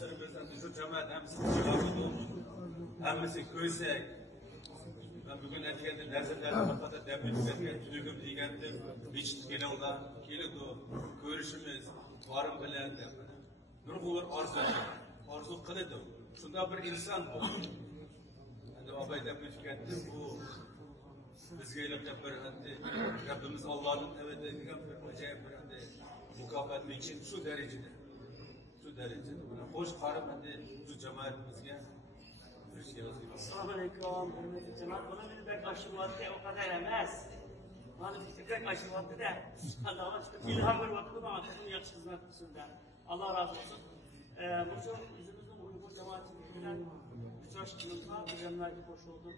Kardeşlerimiz, şu cemaat hemisi cevabı olmuş. Hemisi köysek. Ben bugün etkende derslerde bakada depremde tülügüm diyendim. Hiç genelde keledi görüşümüz varım bilen de. Nurgul arzu kılıdım. Şunda bir insan bu. Yani abayda müfkettim bu. Biz gelip de bir Rabbimiz Allah'ın evet dediğim bir acayip bir mukafat için şu derecede. Şu derecede. Hoş karım şu cemaatimizge bir şey olsun. Assalamualaikum. Cemaat bana beni pek aşırılattı o kadar emez. Bana bir pek aşırılattı da. Allah'a işte ilham vervattı bana bunun yakış hizmetisinden. Allah razı olsun. Bu çok yüzümüzün Uygur cemaatinin üç aşkımızla düzenlerce hoş oldu.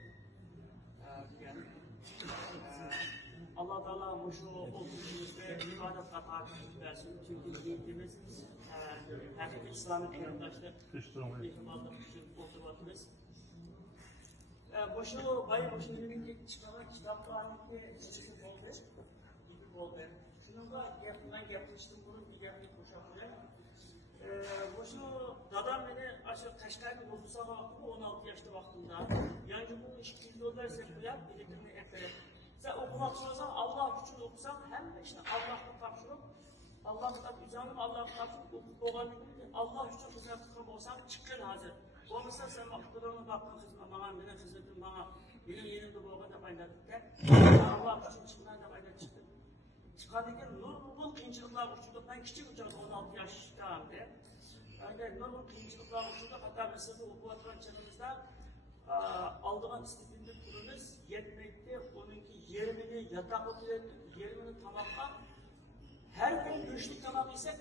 Yani, Allah Teala bu şu olduğumuzda ibadet katarını versin. Çünkü niyetimiz hakiki İslam'ın yandaşlık, ihtimalda oturmatımız. Bu şu bayım bu şimdilik çıkan kitaplarındaki oldu. Şunu da ben yapmıştım, bunu bir yapayım boşaltmaya. Bu şu dadam beni aşağı Kaşgar'da okusa 16 yaşta vaktinde. Yani bu $200 sepilep birikimini eklerim. Sen okumak istiyorsan Allah için okusan hem de işte Allah'ı tapşırıp Allah'ı tapşırıp Allah'ı tapşırıp Allah için hizmet tıkım olsan çıkın hazır. Olmasa sen vaktilerine baktın hizmet bana, benim hizmetim bana, benim yerimde bu kadar payladık de. Allah için çıkmaya da payladık çıktı. Çıkardıkken nurgul kıyınçılıklar uçurduk. Ben küçük uçaktım 16 yaşta de. Yani nurgul kıyınçılıklar uçurduk. Hatta mesela bu oturan çağımızda aldığın istediğinde kurumuz yetmekte. Onunki yerimini yatak oturuyordu. Yerimini tamamla. Her gün güçlük tamam isek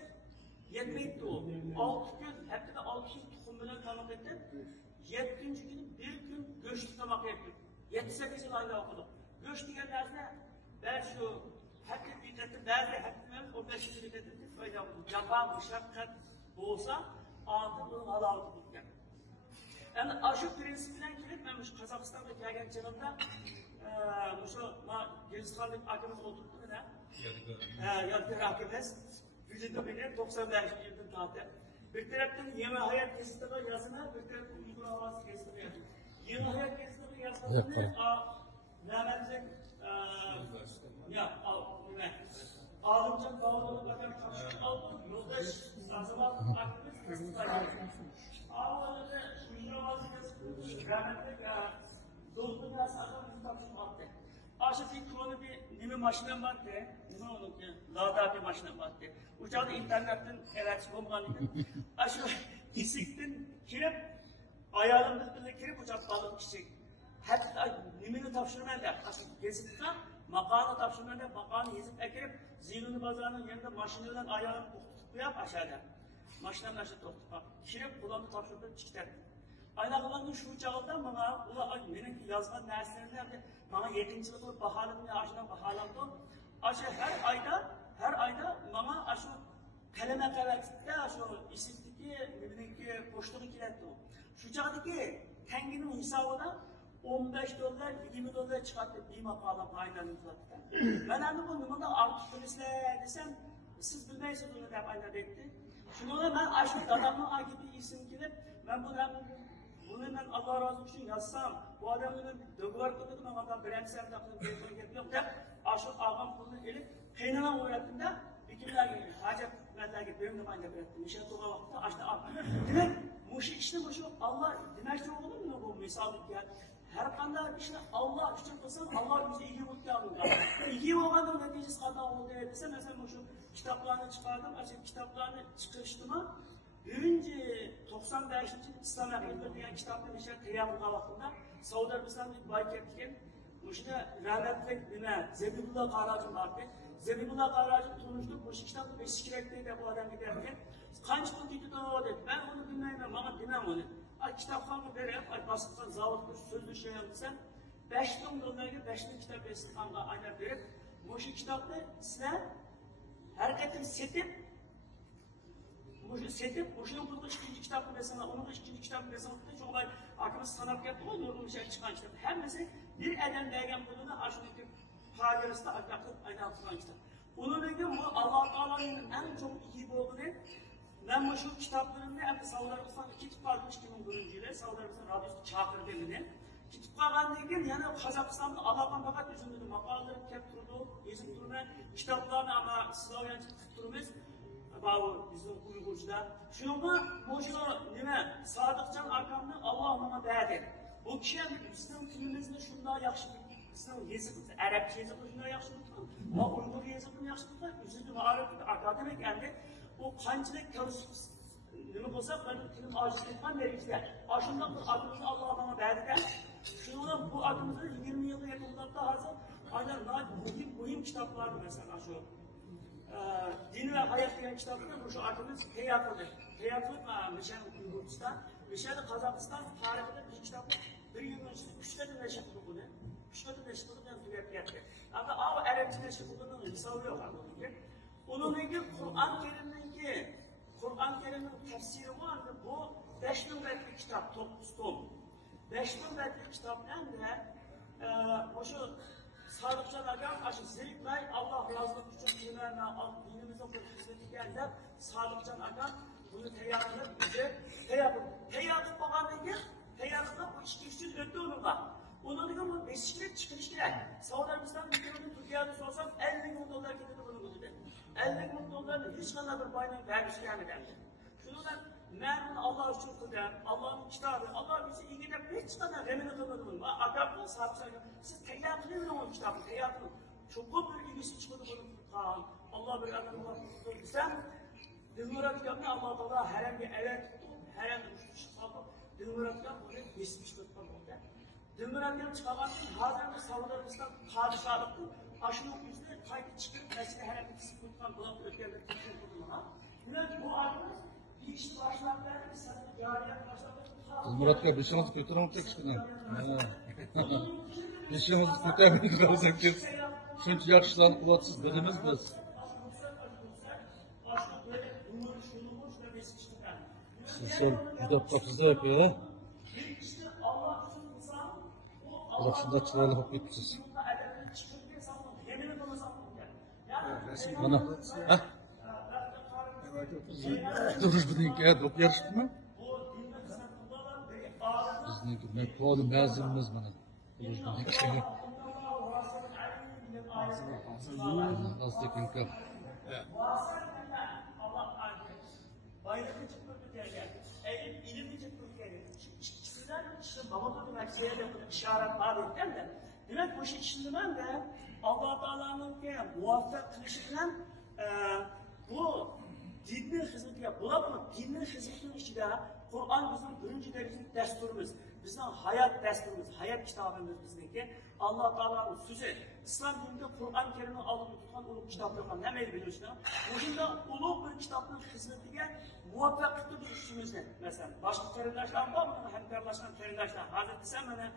yetmekte o. 6 gün, hep de 6 gün tohum bilen tamam ettim. 7. gün bir gün güçlük tamam ettim. 7-8 yıl ayda okudum. Güçlük ederse ben şu hep dikkatli derdi, hep o 5 dikkatli böyle cevap, müşakkat olsa altı bunun alavı tutulur. Yani aşı prensibinden kilitmemiş Kazakistan'da gelgen canımda şu Gürcistan'daki akımız oturttu mu ne? Yadgar akımız. Vücudu beni 95 yıldır tatil. Bir taraftan Yeni Hayat Gezisi'nde yazını, bir taraftan Uygur Havası Gezisi'nde yazını. Yeni Hayat Gezisi'nde yazını rahmetlik Ağzımcan bağlı kadar karşı aldım. Yoldaş Azımal akımız kısımda Ağzımda Uygur Havası Gezisi'nde rahmetlik Doğduğu biraz adam kitapçı vardı. Aşağı bir konu bir nimi maşinem vardı. Ne oldu ki? Daha bir maşinem vardı. Uçağda internetten evet olmalıydı. Aşağı isiktin kirip ayağımda böyle kirip uçak balık çiçek. Hep nimini tavşırmaya da aşağı gezipten makanı tavşırmaya da makanı yazıp ekirip zilini bazarının yanında maşineden ayağını tutup yap aşağıda. Maşinem aşağı tutup kirip kulağını tavşırdı çıktı. Ayna kalanın şu çağında bana, benim yazma derslerimde bana 7. sınıfı baharım ya aşağıdan baharlandı. Aşağı her ayda bana aşağı kaleme karakterde aşağı isimdeki, benimki boşluğu kiletti o. Şu çağdaki tenginin hesabına $15, $20 çıkarttı bir makala aynen uzattı. Ben hani bu numada artık polisle desem, siz bilmeysiniz onu da aynen etti. Şunu da ben aşağı adamın gibi isim kilip, ben bunu ben Allah razı olsun yazsam, bu adamın dögüvar kıldım ama adam bilemsem de kıldım yok da aşık ağam kıldım gelip kıynanan öğrettiğinde bikimler geliyor. Hacep hükümetler gibi benim de bana öğrettim. İşte tuğa vakti açtı ağam. Demek muşi işte muşi Allah demek ki olur mu bu misallık ya? Her kanda işte Allah için kılsam Allah bize iyi mutlu alır. İyi olanın neticesi kadar oldu desem mesela şu kitaplarını çıkardım. Açık kitaplarını çıkıştığıma birinci 95. İslam Ehliyeti diyen kitapların işte kıyamına vaktinde Saudi Arabistan'da bayk ettiğim bu işte rahmetlik bine Zebibullah Karacım vardı. Zebibullah Karacım tunuştuk. Bu kitapta beşikletteydi bu adam giderken. Kaç gün gitti o dedi. Ben onu dinleyemem ama dinlemem onu. Kitaplarını verip basıttan zavutlu sözlü şey yaptıysan $5,000 5 kitap versin aynen verip bu kitapta size hareketini setip boşuna burada ikinci kitabı mesela, onun da ikinci kitabı mesela, çok olay akımız sanat yaptı o yorgun şey çıkan kitap. Her mesela bir eden değgen bulduğunda aşağıdaki pagerası da akıp aynı atılan kitap. Onun için bu Allah-u Teala'nın en çok iyi olduğunu Ben şu kitaplarımda hem de Saudiya Arabistan kitap kalmış 2001 yılı Saudiya Arabistan radyosu çağırdı beni. Kitap kalgan değil yani Kazakistan'da Allah'tan fakat üzümlüdü. Makalalarım kep durdu, yazıp durma, kitaplarını ama Slavyancı tutturumuz. Bağlı bizim Uygurcular. Şununla boşuna nime Sadıkcan arkamda Allah'ıma değerli. O kişi bizim külümüzde şunda yaxşı bizim yazıkımız, Arapça yazıkımız şunda yaxşı tuttu. Ama Uygur yazıkımız yaxşı tuttu. Üzüldü ve Arap'ta akademik geldi. O kancılık çalışması nime olsa benim külüm acizlikten vericiler. Aşından bu adımızı Allah'ıma değerli. Şununla bu adımızı 20 yılda yakınlarda hazır. Aynen mühim kitaplardı mesela şu. Din ve hayat diyen kitapta şu adımız Teyaklı'dır. Teyaklı Mişen Uygur'da. Mişen Kazakistan tarihinde bir kitap bir yıl önce 3 tane neşe kurulu. 3 tane neşe kurulu ben tüyekletti. Ama Arapça neşe kurulunun hesabı yok anlamında. Onun ilgili Kur'an-ı Kerim'in tefsiri vardı. Bu 5000 betli kitap, 9 tom. 5000 betli kitaptan da şu Sadıkcan Agam, aşı Zirikbay, Allah razılık için dinimize hizmeti geldiler. Sadıkcan Agam bunu teyyarlık bize teyyarlık bakanlığı teyyarlıkla bu işki üstün öttü onunla. Onun için bu beşiklet çıkış girer. Saudi Arabistan ülkenin Türkiye'de sorsam 50 milyon dolar getirdi bunu dedi. 50 milyon dolarını hiç kadar bir bayına vermiş gelmedi. Şundan memnun Allah için kılıyor, Allah'ın kitabı, Allah bizi ilgilenip hiç kadar remini kılmadı bunu. Agap'la Sadıkcan siz teyyarlığı mı o kitabı, teyyarlığı? Çok bir ilgisi çıkmadı bunun. Allah bir adamı var. Sen Dünmürat yapma Allah Teala herhangi evet tuttu, herhangi uçtu çıkardı. Dünmürat yapma bunu yesim çıkartma oldu. Dünmürat yapma çıkarmasın, hazırda Saudi Arabistan padişahlıktı. Aşının yüzüne kaydı çıkıp mesele herhangi bir sıkıntıdan dolayı ötlerinde tutun kurduğuna. Yine bu adımız bir iş başlarken bir sene cariye başlarken Murat'la beşimiz götürelim tek işine. Beşimiz götürelim kalacak ki. Çünkü yakışılan kuvvetsiz bilimiz biz. Sol 109'da yapıyor. Burasında çırayla hop gitmişiz. Bana. Ha? Duruş bunun ki dok yarıştı mı? Bizden mektubu mezunumuz bana. Duruş bunun ki. Az dakika. Bayrakı çıkmak üzere, ilimi çıkmak üzere. İkisinden işte babada demek şeye de işaret var etken de. Demek bu işin içinden de Allah Teala'nın muvaffak kılışından bu dinli hizmeti bulamıyor. Dinli hizmetin içinde Kur'an bizim birinci derece desturumuz. Bizden hayat desturumuz, hayat kitabımız bizdeki. Allah Teala'nın sözü. İslam dininde Kur'an-ı Kerim'i alıp tutan uluk kitap yok. Ne meyil biliyorsun? Bugün uluk bir kitabın hizmetine muvaffaklıklı bir işimizde. Mesela başka terimdaşlar var mı? Hemkarlaşan terimdaşlar. Hazreti sen bana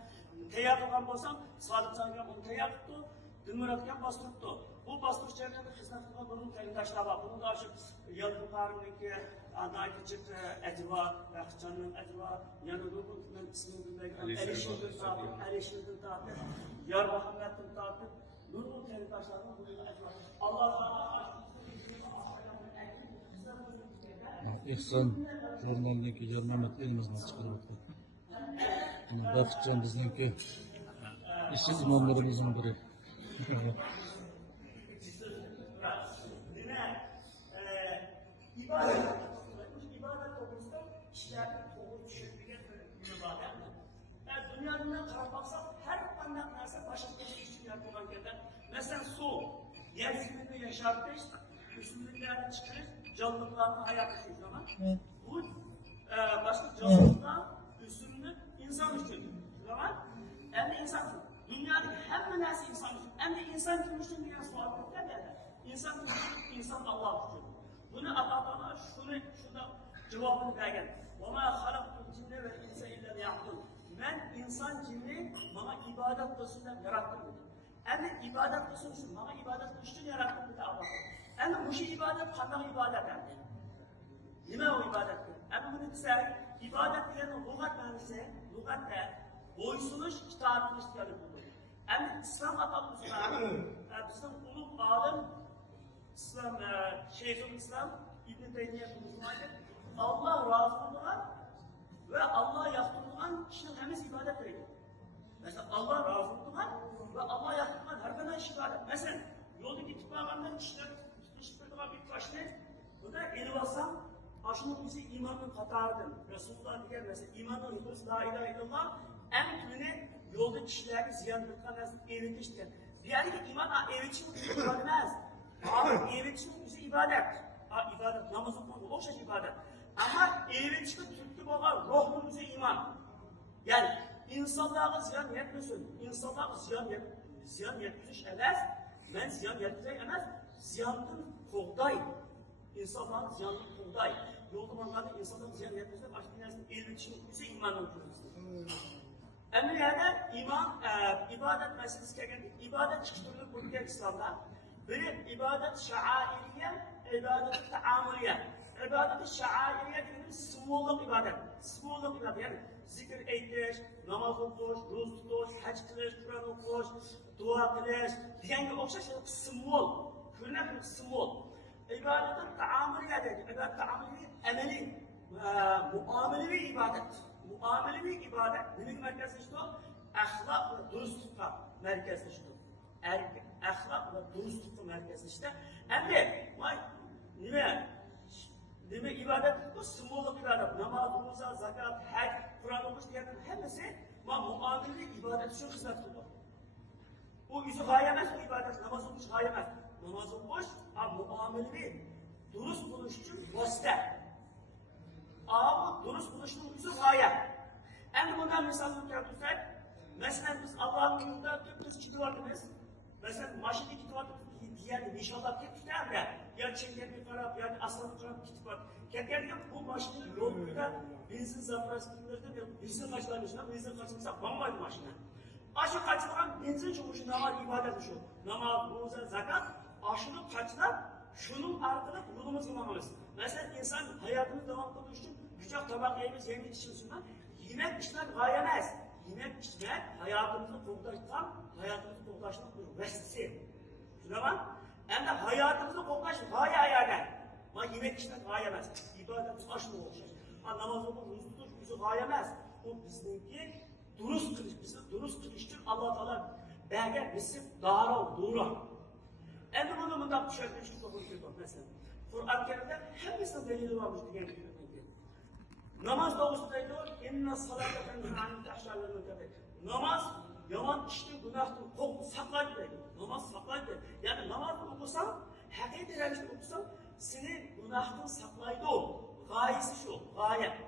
teyyar olan olsam, Sadık Zangram onu teyyar tuttu. Dünmüratken bastırıptı. Bu bastırış çevrede hizmetinde bunun terimdaşlar var. Bunu da aşık Yalın Karım'daki Naikicik Ecva, Can'ın Ecva, yanılığının ismini bilmek, Eleşir'den takip, Yar Muhammed'den takip, bunun terimdaşlarının bunun Ecva. Allah'a İhsan jurnalındaki Yar Mehmet elimizden çıkarıp Bakıtcan bizimki işsiz imamlarımızın biri. İbadet konusunda işlerde doğru düşünmeye bir ibadet. Yani dünyanın taraf baksak her anlam verse başka bir şey yapılan kadar. Mesela su, yeryüzünde yaşarmış, üstünlüklerden çıkarır, canlılarının hayatı şu zaman. Bu başka canlılardan üstünlük insan için. Zaman hem de insan için. Dünyadaki hem de insan için. Hem de insan için için diye sual ettiler. İnsan için, insan Allah için. Bunu Allah bana şurada cevabını vergen. وَمَا خَلَقْتُ الْجِنَّ وَالْاِنْسَ اِلَّا لِيَعْبُدُونَ Ben insan cinni bana ibadet kılsınlar yarattım dedi. Hem de ibadet kılsın bana ibadet kılsın yarattım dedi Allah. Hem de bu şey ibadet, kandan ibadet hem de. Nime o ibadet dedi? Hem de bunu ise ibadet diyenin lügat mühendisi, lügatte boysunuş, itaatiniz diyelim bunu. Hem de İslam atamızda bizim uluk alim İslam, Şeyhül İslam, İbn-i Teymiye konuşmaydı. ibadet değil. Mesela Allah razılıklar ve Allah yakınlar her kadar iş ibadet. Mesela yolda gitip bağlanlar kişiler tutuşturduğuma bir taşını bu da eli alsam aşının bizi imanın katarıdır. Resulullah diye mesela imanın yıldız la ilahe illallah en tümüne yolda kişileri ziyan kırkanlar evinde işte. Yani ki iman ev için ibadet etmez. Ama ev için bize ibadet. İbadet namazı kılmak o şey ibadet. Ama ev için Türk'ü olan ruhumuza iman. Yani insanlara ziyan yetmesin. İnsanlara ziyan yetmiş emez. Ben ziyan yetmeyecek emez. Ziyanın koğday. İnsanların ziyanın koğday. Yolda manlarda insanların ziyan yetmesin. Başka dersin ev için bize iman okuyoruz. Emriyede iman, ibadet meselesi geldi. İbadet çeşitli bölge İslam'da. Bir ibadet şairiye, ibadet taamuliye. İbadet şairiye dediğimiz simbolluk ibadet. Simbolluk ibadet yani zikir eytiş, namaz okuş, roz tutuş, hac kılış, Kur'an okuş, dua kılış. Diğer okşaş simbol, kürnek bir simbol. İbadet taamuliye dedi. İbadet taamuliye emeli, muamelevi ibadet. Muamelevi ibadet, neyin merkezleşti o? Ahlak ve dürüstlükle merkezleşti. Ahlak ve dürüstlükle merkezleşti. Hem de, nime ibadet bu simbolik ibadet. Namaz, roza, zakat, hac, Kur'an okuş diyenlerin hepsi muamelevi ibadet için hizmet kılıyor. Bu yüzü gayemez bu ibadet, namaz okuş gayemez. Namaz okuş, muamelevi, dürüst buluş için vasıta. Ama dürüst buluştuğumuz yüzü gaye. En bundan misalını yapırsak, mesela biz Allah'ın yolunda dümdüz gidiyoruz. Mesela maşını gidiyoruz, diğer inşallah gitmişler de, ya çengel bir taraf, ya aslan bir taraf gidiyor. Kendileri bu maşının yolunda benzin zaferası gidiyordu, benzin kaçlarmışlar, benzin kaçmışlar, bambaydı maşına. Aşı kaçılan benzin çokuşu namaz ibadet şu. Namaz, roza, zakat, aşını kaçlar, şunun arkada yolumuz imamımız. Mesela insan hayatını devam etmek için güzel tabak yiyemiz, yemek içiyorsunlar. Yemek içmek gayemez. Yemek içmek hayatımızı koklaştıran, hayatımızı koklaştıran bir vesile. Şuna bak. Hem de hayatımızı koklaştıran gaye ayarlar. Ama yemek içmek gayemez. İbadetimiz aşırı olacak. Namaz okur, rüz tutur, bizi gayemez. O bizdeki dürüst kılış, bizi dürüst kılıştır Allah Teala belge bizi doğru. En bunu bundan düşerken şu konuşuyor mesela. Kur'an-ı Kerim'de hepsinin delili varmış diye gibi. Namaz doğrusu diyor, inna salata tenha anil fahşâi vel münker. Namaz yaman işten günahtan korku saklayıp diyor. Namaz saklayıp diyor. Yani namaz okusan, hakiki ravişte okusan seni günahtan saklaydı o. Gayesi şu, gaye.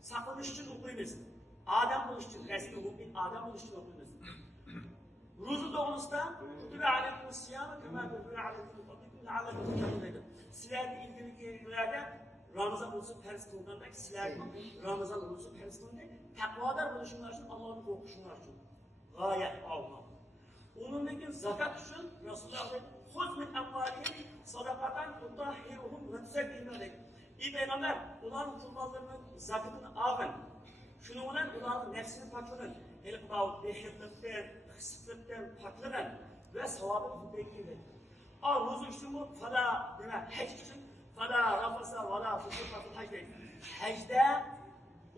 Saklanış için okuyamazsın. Adam buluş için, resmi hukuk, adam buluş için okuyamazsın. Ruzu doğrusunda kutube aleykum siyâme kemâ kutube aleykum tabikum le'allekum tettaqûn. Sizlerle ilgili kelimelerde Ramazan olsun farz kılındaki sizlerle Ramazan olsun farz kılında takvadar buluşunlar için Allah'ın korkuşunlar için gayet Allah. Onunla zakat için Resulullah dedi "Huz min amwalihim sadakatan tutahhiruhum ve tuzekkihim." İyi Peygamber onların kurbanlarının zakatını alın. Şununla onların nefsini paklanın. Behirlikten, kısıtlıktan paklanın ve sevabını bekleyin. Ruzu için bu fala demek, hac için fala rafasa ve la fusuka fil hac değil. Hacda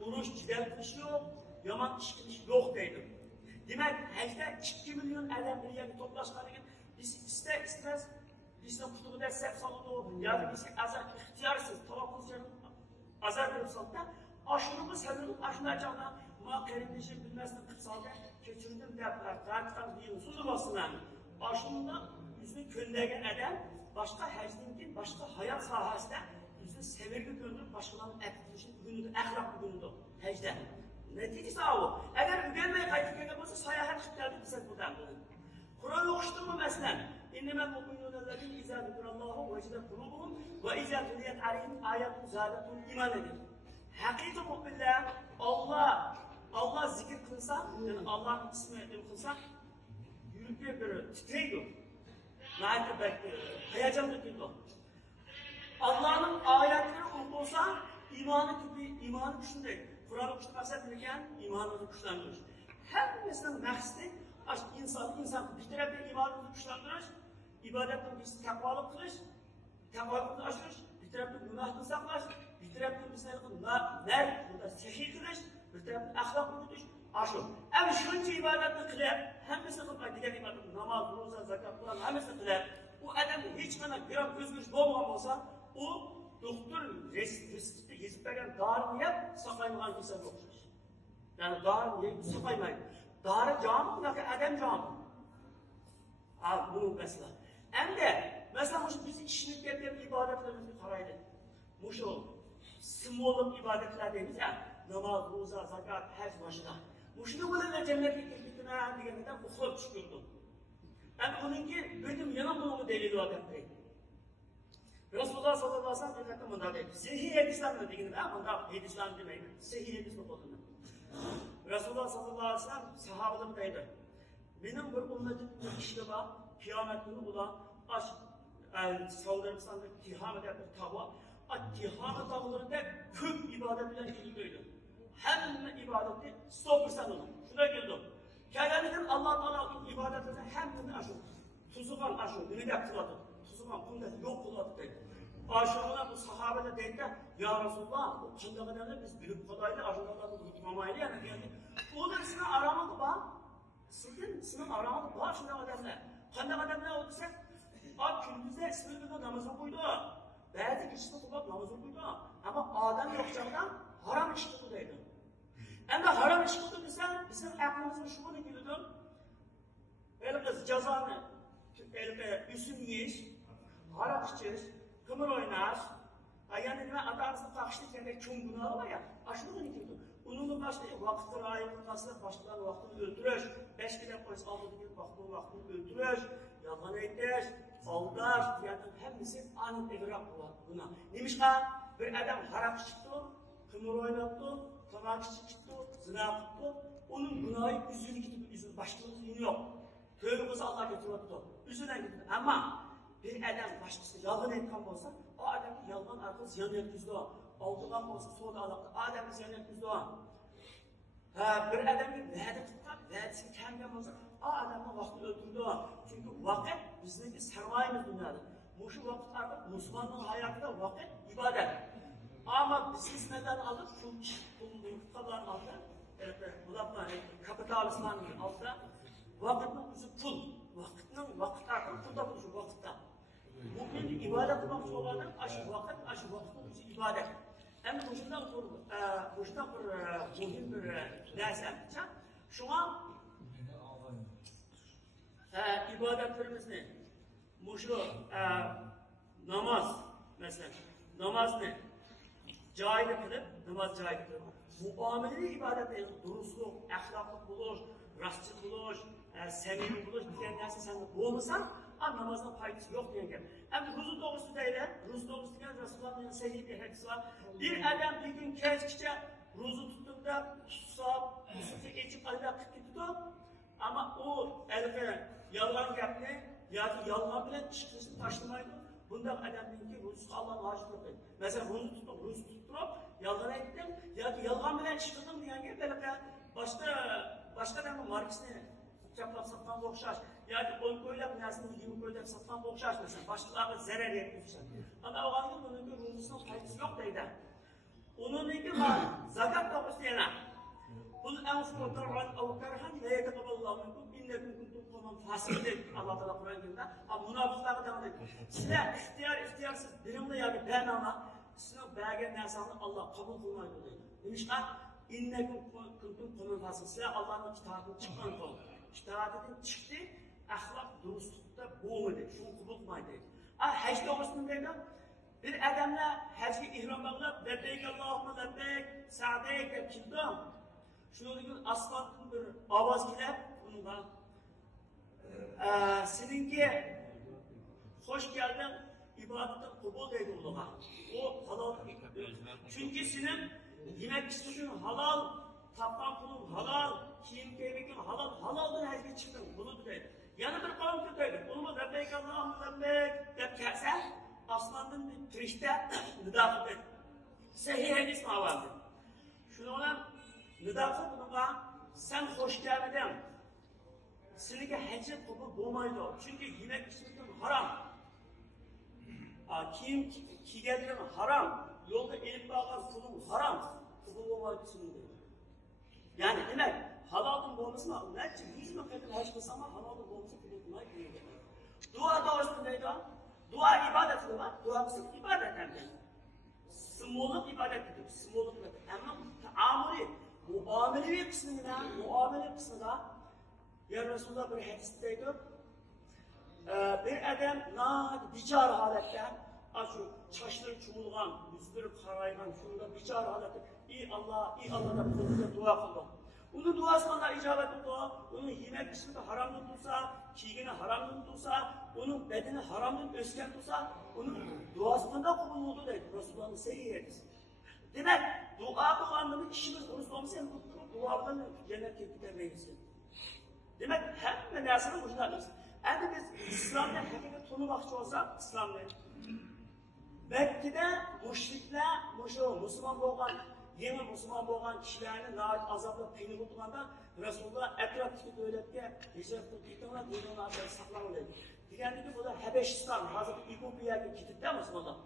uruş, cidel kılışı yok, yaman iş kılışı yok deydim. Demek hacda 2 milyon adam bir yerde toplaşmalı gibi biz istemez bizden kutubu da sep salonu ya biz azar ihtiyarsız tavakkul canım azar verip salda aşırımı seviyorum aşınacağına ma kerimleşir bilmezsin kısalda keçirdim derler tartıdan bir usulü basına aşırımda yüzünü köndegen eden başka hacdinkin başka hayat sahasında yüzünü severli gönlü başkalarının etkileşin günüdür, ahlak günüdür hacda. Neticesi o. Eğer ügelmeye kayıt gelir olsa sayahat kıtlardı bize buradan. Kur'an okuşturma mesela. İnnemel mu'minûnellezîne izâ zikrallâhu vecilet kulûbuhum ve izâ tuliyet aleyhim âyâtun zâdetum iman edin. Hakiki mu'minler Allah zikir kılsa, yani Allah'ın ismini kılsa yürütüye göre titreydi. Nâhayet heyecan döküldü. Allah'ın ayetleri okunsa imanı güçlüdür. Kur'an okuştu maksat bilirken imanını güçlendiriş. Her meselenin məqsidi insan bir taraftan imanını güçlendiriş, ibadetten biz takvalık kılış, takvalıkını aşırış, bir taraftan günahını saklaş, bir taraftan mesela burada sehih kılış, bir taraftan ahlak yürütüş, Aşu. Hem şunca ibadetini kılır, hemmisini kılmak diğer ibadet, namaz, roza, zakat falan hemmisini kılır. O adam hiç kadar gram özgürlük olmayan olsa, o doktor riskte yazıp veren darını yap, sakaymayan insan yoktur. Yani darını yap, sakaymayın. Darı canı, buradaki adam canı. Bunu mesela. Hem de, mesela biz işini getirdiğimiz ibadetlerimizi karaydı. Muşu, simbolik ibadetler deyimiz ya, namaz, roza, zakat, hac başına. Muşunu böyle cennete girdikten degeninden uxlab çıkıyordum. Yani onunki benim yanım bunu delili adamdaydı. Resulullah sallallahu aleyhi ve sellem bunda deydi. Sahih hadislerle degeni bunda hadisler demeydi. Sahih hadis okuduğunu. Resulullah sallallahu aleyhi ve sellem sahabalarım deydi. Benim bir ümmetim bir kişi var, kıyamet günü olan Saudi Arabistan'da Tihame bir tava. Tihame tavlarında köp ibadet bilen ilgiliydi. Hem ibadeti 100% olur. Şuna girdim. Kendimizin Allah Teala ibadetlerine hem de aşır. Tuzulan aşır. Bunu yaptıladı. Tuzulan kumdası yok kuladı dedi. Aşırına bu sahabede dedi de ya Resulullah o kandalarını biz bilip kolayla aşırılarını unutmamayla yani. Onlar sizin aramadı bak. Sizin aramadı bak şimdi adamlar. Kandak adamlar olursa gündüzde sınırında namazı koydu. Bazı kişisi kulak namazı koydu. Ama adam yokacağından haram işi koyduydu. Hem de haram iş kıldı bizim aklımızın şu bunu gülüdüm. Elimiz cezanı, üstün yiyiş, haram içiş, kımır oynar. Yani ne adamızın takıştırken kim günahı var ya, aşırı bunu gülüdüm. Onun başta vaktini ayırılması, başkalarının vaktini öldürür. 5 güne polis aldığı gibi vaktini öldürür. Yalan eder, aldar, yani hepsi aynı evrak buna. Neymiş ha? Bir adam haram çıktı, kımır oynattı. Tanakçı çıktı, zina tuttu, onun günahı yüzünü gidip yüzünü başlığının yüzünü yok. Tövbemizi Allah getirip tuttu, yüzüne gidip. Ama bir adam başkası yalan etken olsa, o adamın yalan arkası ziyan etmezdi o. Aldılan olsa sonra alakta, adamın ziyan etmezdi o. Bir adamın vədi tutar, vədisini kemgem olsa, o adamın vaxtını öldürdü o. Çünkü vakit bizdeki sermayemiz dünyada. Bu şu vakit artık Müslümanın hayatında vakit ibadet. Ama biz hizmetten aldık, pullarını aldık, kapitalistlerin aldık, vakitinin yüzü pul, vakit artık pulda buluşu vakitte. Bugün ibadet kılmak zorlanır, aşı vakitinin yüzü ibadet. Hem de boşundan bir muhim bir ders yapacağım. Şu an ibadetlerimiz ne? Muşu namaz mesela, namaz ne? Cahil kılıp, namaz cahil kılıp. Muamele ibadette durusluk, ahlaklık buluş, rastçı buluş, samimi buluş, diğer dersi sen de olmasan, namazın faydası yok diye gel. Hem ruzu doğrusu değil, ruzu doğrusu değil, Resulullah'ın sahih bir hadisi var. Bir adam bir gün keşke ruzu tuttuğunda tutsa, usufu geçip ahlaklık tuttu. Ama o elfe yalan yaptı, yani yalan bile çıkışını taşlamaydı. Bundan adam dedi ki ruzu Allah'ın aşık yok. Mesela ruzu tutturup yalan ettim, ya yalan bile çıktım diye böyle başka da Marks'ını çaplap sattan boğuşar. Yani 10 koyulap nersini 20 koyulap sattan boğuşar mesela. Başkalarına zarar etmişler. Ama o halde bunun bir ruzusunun faydası yok deydi. Onun ilgili var, zakat doğrusu yana. Kul enfu darran ev kerhan la yeteqaballahu minkum innekum kuntum qawman fasiqin. Allah Teala Kur'an-ı ama münafıklar da dedi. Sizler ihtiyarsız birimde yani ben ama sizin belge nersini Allah kabul kılmayı dedi. Demiş ki innekum kuntum qawman fasiqin. Sizler Allah'ın kitabını çıkman kol. Kitabından çıktı, ahlak dürüstlükte boğmadı. Şunu kabul kılmayı dedi. Hac doğrusunu dedi. Bir adamla hacı ihram bağlayıp lebbeyk Allahümme lebbeyk sa'deyk deb kildi. Şunu gün aslanın bir avaz gelip bununla seninki hoş geldin ibadetin kabul deydi uluğa. O halal. Çünkü senin yemek istediğin halal, taptan pulun halal, kiyim keyfikin halal, halaldan hacı çıktın. Bunu deydi. Yani bir kavim kötüydü. Bunu lebbeyk Allahümme lebbeyk deb kelse aslanın kirişte nida kıldı. Sahih hadis mavazı. Şunu olan nida kıldığa sen hoş geldin. Seninki hacı kabul olmaydı. Çünkü yemek içmekten haram. Kiyim giygenlerin haram. Yolda elip bağlar kulun haram. Kabul olmaydı senin. Yani demek bo'lmasa, necha 100 ming qilib haj qilsam, halol bo'lmasa qilmay deydi. Duo to'g'risida deydi. Duo ibodat nima? Duo qilsa ibodat ekan. Simbolik ibodat dedi. Simbolik dedi. Ammo ta'amuli, muomalaviy qismida ya Rasululloh bir hadisda deydi. Bir adam bichora holatda, shu chochlari cho'milgan, yuzlari qaraygan, shunda bichora holatda, ey Allah deb Xudoga duo qildi. Uni duosi qanday ijobat bo'ldi? Uni yemak ichishda haromdan tursa, kiygini haromdan tursa, uning badani haromdan o'sgan tursa, uning duosi qanday qabul bo'ldi deydi Rasulullohning sahih hadisi. Demak, duo qilganning ishimiz urush bo'lmasa, duo bilan jannatga ketaveramiz. Demak, hamma narsani o'zlamiz. Eğer biz İslam'da hakikaten tanımakçı olsak, İslam'da belki de müşrikler, Müslüman olan, yeni Müslüman olan kişilerini azapla peynir tutulanda Resulullah etraftaki devletke hicret tuttuğunda dünyanın adını saklanılıyor. Diğerleri bu da Habeşistan, hazır İbubiya'ya gittikten Müslümanlar.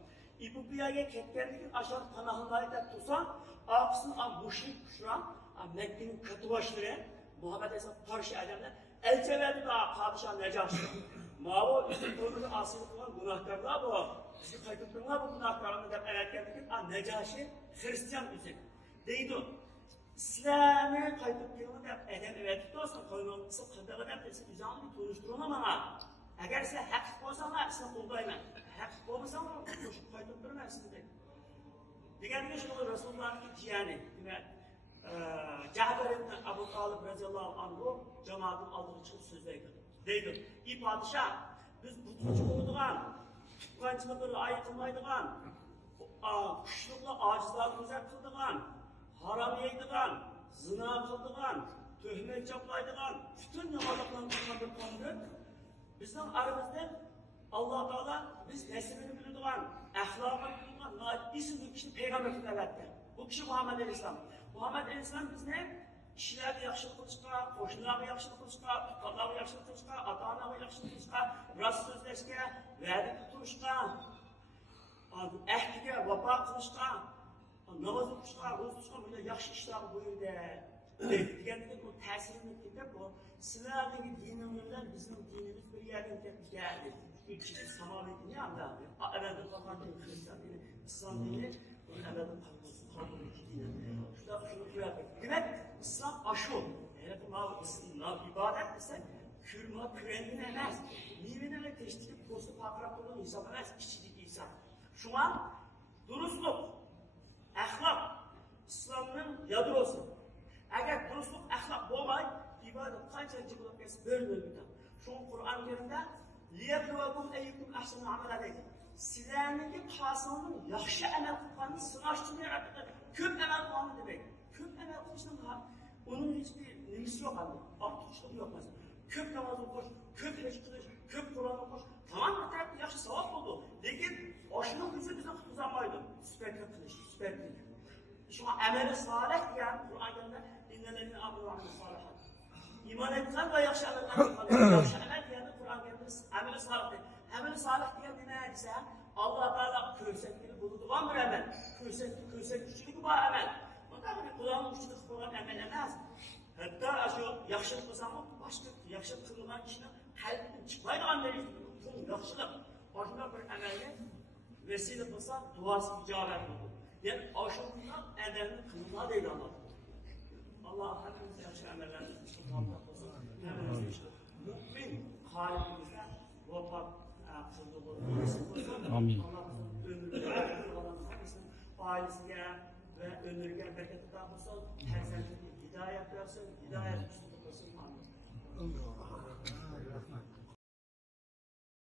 İbubiya'ya ketkenlikin aşağı panahındaydı tutsan, arkasından müşrik kuşuran, Mekke'nin katı başları, Muhammed Aleyhisselam karşı edemler, elçeverdi daha padişah Necaşi. Mavo üstün konuda asılı olan günahkarlar bu. Bizi kaybettiğinde bu günahkarlarını da evetkendikin Necaşi Hristiyan müzik. Deydi. İslam'ı kaybettiğinde de edem evetlikte olsa koyulması kırdağı da birisi güzel bir konuşturulma bana. Eğer size hak olsanlar size buldayım. Hak olmasanlar konuşup kaybettirmezsiniz dedi. Diğer bir şey olur Resulullah'ın cihani. Cafer ibn Abu Talib radıyallahu anhu cemaatin aldığı için sözdeydi. Deydi, ey padişah, biz butlucu oldugan, tutkançılıkları ayıtılmaydıgan, kuşlukla acizlarımıza kıldıgan, haram yeydigan, zina kıldıgan, töhmet çaplaydıgan, bütün yamalıklarını kılgan bir konudur. Bizden aramızda Allah Teala biz nesibini bildiğin, ahlakını bildiğin, isimli kişi peygamberin evetti. Bu kişi Muhammed Aleyhisselam. Muhammed Aleyhisselam bizne kişilerle yaxşılık kılışka, koşunlarla yaxşılık kılışka, tutanlarla yaxşılık kılışka, ata-analarla yaxşılık kılışka, rast sözleşke, vədi tutuşka, ehdige, vapa kılışka, namaz okuşka, roz tutuşka, böyle yaxşı işler buyurdu. Deyilgenlikte bu təsirini ettikdə bu, sizlərdeki dinimizler bizim dinimiz bir yerden geldi. Çünkü samavi dini anda, evvelden kalan dini, Hristiyan dini, İslam dini, bunun evvelden kalan dini. Şunu koyardık. Demek İslam aşı oldu. Eğer bu İslam ibadet ise kürma kürenliğine emez. Mivine ve teşkili postu pakrap olduğunu hesap emez. İşçilik insan. Şu an dürüstlük, ahlak, İslam'ın yadrosu. Eğer dürüstlük, ahlak olmay, ibadet kaçça cıkılıp gelsin böyle bölümden. Şu an Kur'an-ı Kerim'de لِيَبْلُوَكُمْ اَيُّكُمْ اَحْسَنُ عَمَلَ deydi. Sizlerinin kasının yaxşı əməl qılğanını sınaşdığını yaratdı. Köp əməl qılğanı demek. Köp əməl qılışdan onun hiçbir nimisi yok anne. Artışlığı yok mesela. Köp namazı koş, köp heç kılış, köp Kur'an'ı koş. Tamam mı? Tabi yaxşı savap oldu. Lakin aşının bizi bize kutuzanmaydı. Süper kılış, süper kılış. Şu an əməli salih diyen Kur'an gelinde dinlelerini abdurrahman salihat. İman etsen ve yaxşı əməllər qılır. Yaxşı əməl diyen Kur'an gelinde əməli salih diyen. Əməli salih diyen ne ise Allah Teala körsəkleri buluduğun bir əməl. Körsək güçlülük var əməl. Tabii ki Kur'an'ın güçlülük Kur'an əməl emez. Hatta şu yaxşılık kılsanmı başka yaxşılık kılınan kişinin kalbinden çıkmaydı anlayın. Bu yaxşılık. Başka bir əməli vesile kılsa duası icabet olur. Yani aşırıdan əməlini kılına değil Allah. Allah hepimize yaxşı əməllərini muhabbet olsun. Mümin halibimizde vefat Amin. Ailesine ve ömürge bereketi dağılsın, her hidayet versin, hidayet üstü tutulsun. Amin.